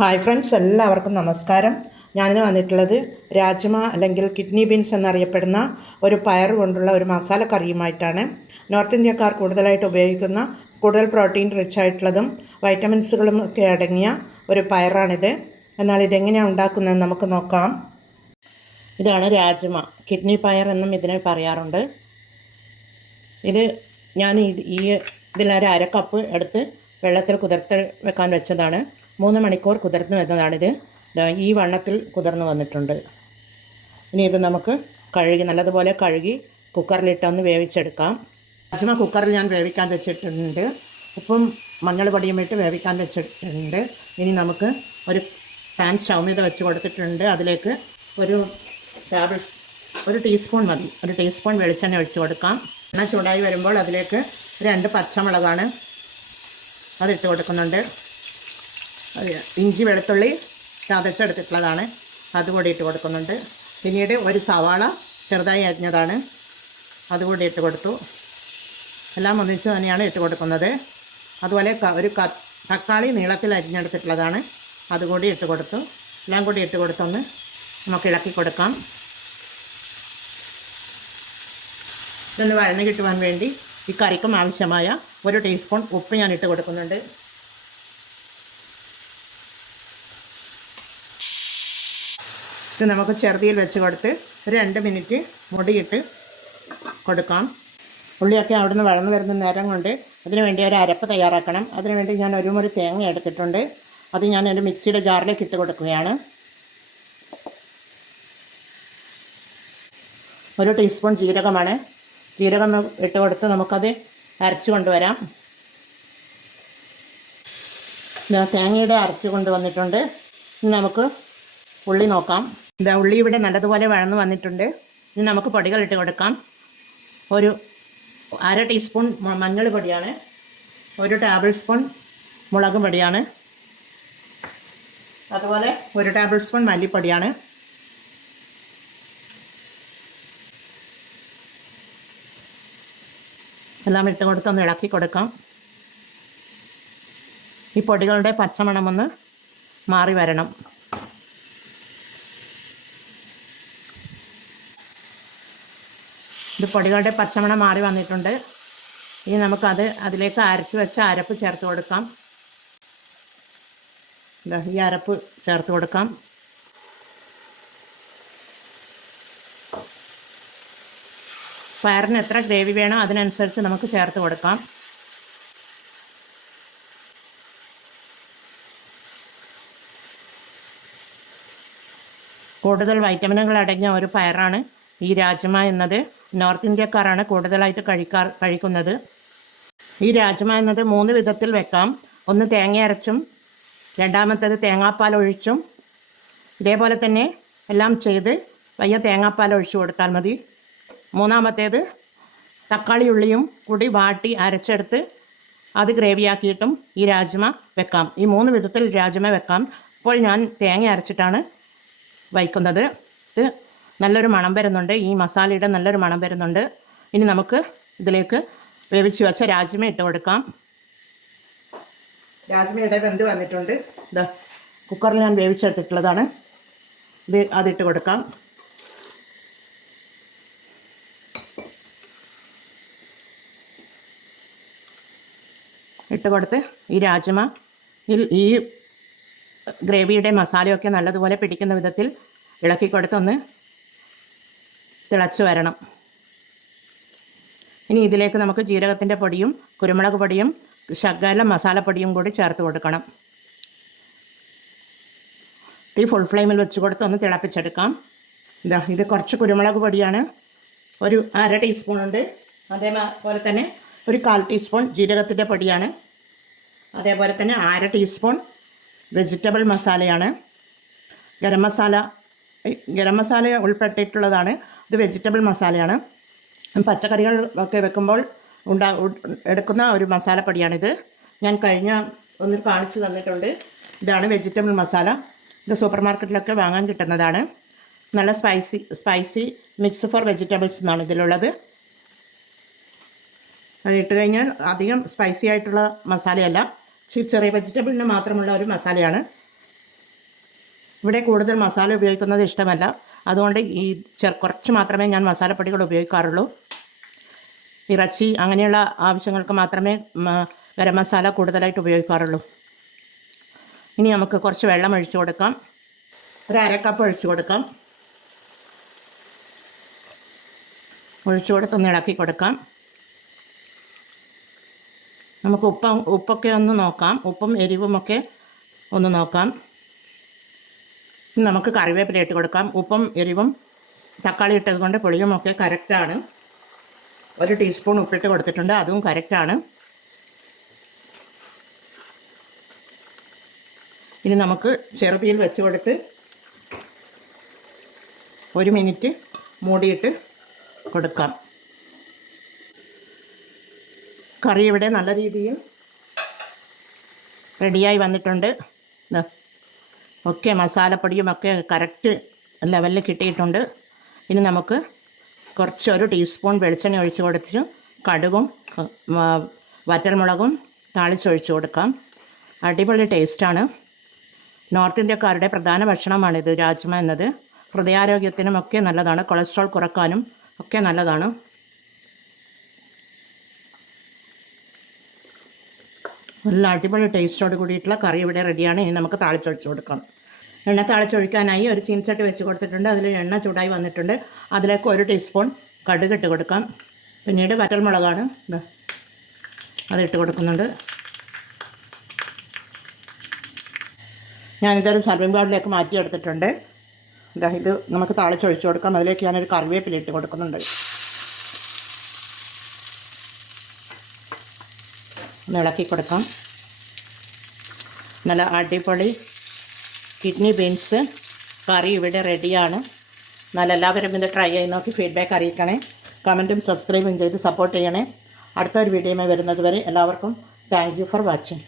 Hi friends, എല്ലാവർക്കും നമസ്കാരം. ഞാനിന്ന് വന്നിട്ടുള്ളത് രാജ്മ അല്ലെങ്കിൽ കിഡ്നി ബീൻസ് എന്നറിയപ്പെടുന്ന ഒരു പയർ കൊണ്ടുള്ള ഒരു മസാല കറിയുമായിട്ടാണ്. നോർത്ത് ഇന്ത്യക്കാർ കൂടുതലായിട്ട് ഉപയോഗിക്കുന്ന കൂടുതൽ പ്രോട്ടീൻ റിച്ച് ആയിട്ടുള്ളതും വൈറ്റമിൻസുകളും ഒക്കെ അടങ്ങിയ ഒരു പയറാണിത്. എന്നാൽ ഇതെങ്ങനെയാണ് ഉണ്ടാക്കുന്നതെന്ന് നമുക്ക് നോക്കാം. ഇതാണ് രാജ്മ, കിഡ്നി പയർ എന്നും ഇതിനെ പറയാറുണ്ട്. ഇത് ഞാൻ ഇതിലൊരു അര കപ്പ് എടുത്ത് വെള്ളത്തിൽ കുതിർത്ത് വെക്കാൻ വെച്ചതാണ്. 3 മണിക്കൂർ കുതിർന്ന് വരുന്നതാണിത്. ഈ വണ്ണത്തിൽ കുതിർന്ന് വന്നിട്ടുണ്ട്. ഇനി ഇത് നമുക്ക് നല്ലതുപോലെ കഴുകി കുക്കറിലിട്ടൊന്ന് വേവിച്ചെടുക്കാം. രാജ്മ കുക്കറിൽ ഞാൻ വേവിക്കാൻ വെച്ചിട്ടുണ്ട്. ഉപ്പും മഞ്ഞൾ പൊടിയും ഇട്ട് വേവിക്കാൻ വെച്ചിട്ടുണ്ട്. ഇനി നമുക്ക് ഒരു പാൻ സ്റ്റൗ మీద വെച്ച് കൊടുത്തിട്ടുണ്ട്. അതിലേക്ക് ഒരു ടീസ്പൂൺ മതി, ഒരു ടീസ്പൂൺ വെളിച്ചെണ്ണ ഒഴിച്ച് കൊടുക്കാം. എണ്ണ ചൂടായി വരുമ്പോൾ അതിലേക്ക് 2 പച്ചമുളകാണ് അതിട്ട് കൊടുക്കുന്നുണ്ട്. ഇഞ്ചി വെളുത്തുള്ളി ചതച്ചെടുത്തിട്ടുള്ളതാണ്, അതുകൂടി ഇട്ട് കൊടുക്കുന്നുണ്ട്. പിന്നീട് ഒരു സവാള ചെറുതായി അരിഞ്ഞതാണ്, അതുകൂടി ഇട്ട് കൊടുത്തു. എല്ലാം ഒന്നിച്ച് തന്നെയാണ് ഇട്ട് കൊടുക്കുന്നത്. അതുപോലെ ഒരു തക്കാളി നീളത്തിൽ അരിഞ്ഞെടുത്തിട്ടുള്ളതാണ്, അതുകൂടി ഇട്ട് കൊടുത്തു. എല്ലാം കൂടി ഇട്ട് കൊടുത്തൊന്ന് നമുക്ക് ഇളക്കി കൊടുക്കാം. ഇതൊന്ന് വഴന്ന് കിട്ടുവാൻ വേണ്ടി ഈ കറിക്കും ആവശ്യമായ 1 ടീസ്പൂൺ ഉപ്പ് ഞാൻ ഇട്ട് കൊടുക്കുന്നുണ്ട്. ഇത് നമുക്ക് ചെറുതിയിൽ വെച്ച് കൊടുത്ത് ഒരു 2 മിനിറ്റ് മുടിയിട്ട് കൊടുക്കാം. ഉള്ളിയൊക്കെ അവിടുന്ന് വഴന്ന് വരുന്ന നേരം കൊണ്ട് അതിന് വേണ്ടി ഒരു അരപ്പ് തയ്യാറാക്കണം. അതിനുവേണ്ടി ഞാൻ ഒരു മുറി തേങ്ങ എടുത്തിട്ടുണ്ട്. അത് ഞാൻ ഒരു മിക്സിയുടെ ജാറിലേക്ക് ഇട്ട് കൊടുക്കുകയാണ്. 1 ടീസ്പൂൺ ജീരകം ഇട്ട് കൊടുത്ത് നമുക്കത് അരച്ച് കൊണ്ടുവരാം. തേങ്ങയുടെ അരച്ച് കൊണ്ടുവന്നിട്ടുണ്ട്. ഇനി നമുക്ക് ഉള്ളി നോക്കാം. ഉള്ളി ഇവിടെ നല്ലതുപോലെ വഴന്ന് വന്നിട്ടുണ്ട്. ഇനി നമുക്ക് പൊടികൾ ഇട്ട് കൊടുക്കാം. ഒരു 1/2 ടീസ്പൂൺ മഞ്ഞൾ പൊടിയാണ്, 1 ടേബിൾ സ്പൂൺ മുളക് പൊടിയാണ്, അതുപോലെ 1 ടേബിൾ സ്പൂൺ മല്ലിപ്പൊടിയാണ്. എല്ലാം ഇട്ട് കൊടുത്തൊന്ന് ഇളക്കി കൊടുക്കാം. ഈ പൊടികളുടെ പച്ചമണമൊന്ന് മാറി വരണം. ഇത് പൊടികളുടെ പച്ചമണം മാറി വന്നിട്ടുണ്ട്. ഇനി നമുക്കത് അതിലേക്ക് അരച്ച് വെച്ച അരപ്പ് ചേർത്ത് കൊടുക്കാം. ഈ അരപ്പ് ചേർത്ത് കൊടുക്കാം. പയറിന് എത്ര ഗ്രേവി വേണോ അതിനനുസരിച്ച് നമുക്ക് ചേർത്ത് കൊടുക്കാം. കൂടുതൽ വൈറ്റമിനുകൾ അടങ്ങിയ ഒരു പയറാണ് ഈ രാജ്മ എന്നത്. നോർത്ത് ഇന്ത്യക്കാരാണ് കൂടുതലായിട്ട് കഴിക്കുന്നത്. ഈ രാജ്മ എന്നത് 3 വിധത്തിൽ വെക്കാം. ഒന്ന് തേങ്ങ അരച്ചും, രണ്ടാമത്തേത് തേങ്ങാപ്പാൽ ഒഴിച്ചും. ഇതേപോലെ തന്നെ എല്ലാം ചെയ്ത് തേങ്ങാപ്പാൽ ഒഴിച്ചു കൊടുത്താൽ മതി. മൂന്നാമത്തേത് തക്കാളി ഉള്ളിയും കൂടി വാട്ടി അരച്ചെടുത്ത് അത് ഗ്രേവിയാക്കിയിട്ടും ഈ രാജ്മ വെക്കാം. ഈ 3 വിധത്തിൽ രാജ്മ വെക്കാം. ഇപ്പോൾ ഞാൻ തേങ്ങ അരച്ചിട്ടാണ് വയ്ക്കുന്നത്. ഇത് നല്ലൊരു മണം വരുന്നുണ്ട്, ഈ മസാലയുടെ നല്ലൊരു മണം വരുന്നുണ്ട്. ഇനി നമുക്ക് ഇതിലേക്ക് വേവിച്ച് വെച്ച രാജ്മ ഇട്ട് കൊടുക്കാം. രാജ്മയുടെ വെന്ത് വന്നിട്ടുണ്ട്. ഇതാ കുക്കറിൽ ഞാൻ വേവിച്ചെടുത്തിട്ടുള്ളതാണ്. അതിട്ട് കൊടുക്കാം. ഇട്ട് കൊടുത്ത് ഈ രാജ്മ ഈ ഗ്രേവിയുടെ മസാലയൊക്കെ നല്ലതുപോലെ പിടിക്കുന്ന വിധത്തിൽ ഇളക്കി കൊടുത്തൊന്ന് തിളച്ച് വരണം. ഇനി ഇതിലേക്ക് നമുക്ക് ജീരകത്തിൻ്റെ പൊടിയും കുരുമുളക് പൊടിയും ശകലം മസാലപ്പൊടിയും കൂടി ചേർത്ത് കൊടുക്കണം. തീ ഫുൾ ഫ്ലെയിമിൽ വെച്ച് കൊടുത്ത് ഒന്ന് തിളപ്പിച്ചെടുക്കാം. ഇത് കുറച്ച് കുരുമുളക് പൊടിയാണ്, ഒരു 1/2 ടീസ്പൂൺ ഉണ്ട്. അതേപോലെ തന്നെ ഒരു 1/4 ടീസ്പൂൺ ജീരകത്തിൻ്റെ പൊടിയാണ്. അതേപോലെ തന്നെ 1/2 ടീസ്പൂൺ വെജിറ്റബിൾ മസാലയാണ്. ഗരം മസാല ഉൾപ്പെട്ടിട്ടുള്ളതാണ്. ഇത് വെജിറ്റബിൾ മസാലയാണ്. പച്ചക്കറികൾ ഒക്കെ വെക്കുമ്പോൾ എടുക്കുന്ന ഒരു മസാലപ്പൊടിയാണിത്. ഞാൻ കഴിഞ്ഞ ഒന്നിൽ കാണിച്ചു തന്നിട്ടുണ്ട്. ഇതാണ് വെജിറ്റബിൾ മസാല. ഇത് സൂപ്പർ മാർക്കറ്റിലൊക്കെ വാങ്ങാൻ കിട്ടുന്നതാണ്. നല്ല സ്പൈസി മിക്സ് ഫോർ വെജിറ്റബിൾസ് എന്നാണ് ഇതിലുള്ളത്. അതിട്ട് കഴിഞ്ഞാൽ അധികം സ്പൈസി ആയിട്ടുള്ള മസാലയല്ല, ചെറിയ വെജിറ്റബിളിന് മാത്രമുള്ള ഒരു മസാലയാണ്. ഇവിടെ കൂടുതൽ മസാല ഉപയോഗിക്കുന്നത് ഇഷ്ടമല്ല. അതുകൊണ്ട് ഈ കുറച്ച് മാത്രമേ ഞാൻ മസാലപ്പൊടികൾ ഉപയോഗിക്കാറുള്ളൂ. ഇറച്ചി അങ്ങനെയുള്ള ആവശ്യങ്ങൾക്ക് മാത്രമേ ഗരം മസാല കൂടുതലായിട്ട് ഉപയോഗിക്കാറുള്ളൂ. ഇനി നമുക്ക് കുറച്ച് വെള്ളം ഒഴിച്ചു കൊടുക്കാം. ഒരു അരക്കപ്പ് ഒഴിച്ചു കൊടുക്കാം. ഒഴിച്ചു കൊടുത്തൊന്ന് ഇളക്കി കൊടുക്കാം. നമുക്ക് ഉപ്പൊക്കെ ഒന്ന് നോക്കാം. ഉപ്പും എരിവുമൊക്കെ ഒന്ന് നോക്കാം. നമുക്ക് കറിവേപ്പില ഇട്ട് കൊടുക്കാം. ഉപ്പും എരിവും തക്കാളി ഇട്ടത് കൊണ്ട് പുളിയുമൊക്കെ കറക്റ്റാണ്. 1 ടീസ്പൂൺ ഉപ്പിട്ട് കൊടുത്തിട്ടുണ്ട്, അതും കറക്റ്റാണ്. ഇനി നമുക്ക് ചെറുതീയിൽ വെച്ച് കൊടുത്ത് 1 മിനിറ്റ് മൂടിയിട്ട് കൊടുക്കാം. കറി ഇവിടെ നല്ല രീതിയിൽ റെഡിയായി വന്നിട്ടുണ്ട്. ഒക്കെ മസാലപ്പൊടിയുമൊക്കെ കറക്റ്റ് ലെവലിൽ കിട്ടിയിട്ടുണ്ട്. ഇനി നമുക്ക് കുറച്ച് 1 ടീസ്പൂൺ വെളിച്ചെണ്ണ ഒഴിച്ച് കൊടുത്ത് കടുകും വറ്റൽമുളകും താളിച്ചൊഴിച്ച് കൊടുക്കാം. അടിപൊളി ടേസ്റ്റാണ്. നോർത്ത് ഇന്ത്യക്കാരുടെ പ്രധാന ഭക്ഷണമാണിത്, രാജ്മ എന്നത്. ഹൃദയാരോഗ്യത്തിനും ഒക്കെ നല്ലതാണ്. കൊളസ്ട്രോൾ കുറക്കാനും ഒക്കെ നല്ലതാണ്. നല്ല അടിപൊളി ടേസ്റ്റോട് കൂടിയിട്ടുള്ള കറി ഇവിടെ റെഡിയാണ്. ഇനി നമുക്ക് താളിച്ചൊഴിച്ച് കൊടുക്കാം. എണ്ണ താളിച്ചൊഴിക്കാനായി ഒരു ചീനച്ചട്ടി വെച്ച് കൊടുത്തിട്ടുണ്ട്. അതിൽ എണ്ണ ചൂടായി വന്നിട്ടുണ്ട്. അതിലേക്ക് 1 ടീസ്പൂൺ കടുക് ഇട്ട് കൊടുക്കാം. പിന്നീട് വറ്റൽമുളകാണ്, അതിട്ട് കൊടുക്കുന്നുണ്ട്. ഞാനിതൊരു സർവിംഗ് ബൗളിലേക്ക് മാറ്റിയെടുത്തിട്ടുണ്ട്. ഇത് നമുക്ക് താളിച്ചൊഴിച്ച് കൊടുക്കാം. അതിലേക്ക് ഞാനൊരു കറിവേപ്പില ഇട്ട് കൊടുക്കുന്നുണ്ട്. ഒന്ന് ഇളക്കി കൊടുക്കാം. നല്ല അടിപൊളി കിഡ്നി ബീൻസ് കറി ഇവിടെ റെഡിയാണ്. എല്ലാവരും ഇത് ട്രൈ ചെയ്ത് നോക്കി ഫീഡ്ബാക്ക് അറിയിക്കണേ. കമൻറ്റും സബ്സ്ക്രൈബും ചെയ്ത് സപ്പോർട്ട് ചെയ്യണേ. അടുത്തൊരു വീഡിയോയുമായി വരുന്നത് വരെ എല്ലാവർക്കും താങ്ക് യു ഫോർ വാച്ചിങ്.